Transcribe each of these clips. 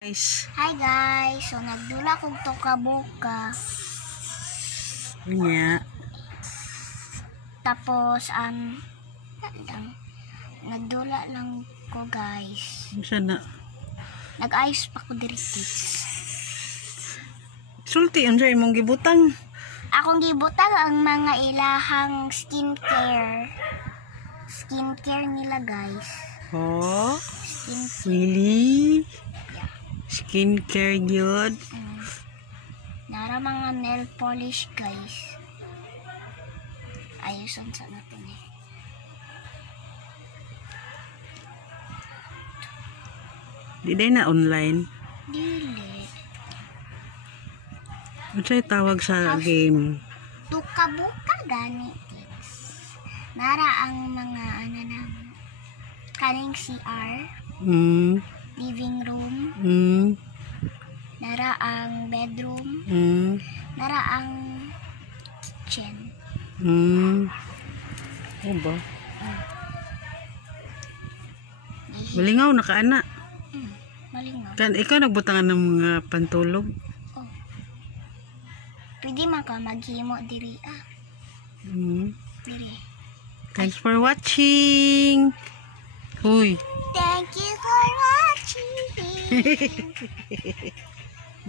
Hi guys, so nagdula kong tuka-buka. Nya. Tapos nagdula lang ko guys. Sana. Nag-ayos pa ko diri kids. Sulti unsa imong gibutang? Akong gibutang ang mga ilahang skincare. Skincare nila guys. Oh, Skincare. really? Skincare good. Nara mga nail polish guys. Ayusan sa natin eh. Di day na online. Dili. Unsay tawag sa game? Tuka-buka gani kids. Nara ang mga kaning CR, living room, nara ang bedroom, nara ang kitchen. Ano ba? Malingaw na ka ana. Malingaw. Kan ikaw nagbutangan ng mga pantulog. Oh. Pwede man ka maghimo diri Diri. Thanks for watching. Huy. Thank you for watching.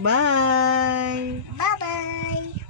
Bye. Bye-bye.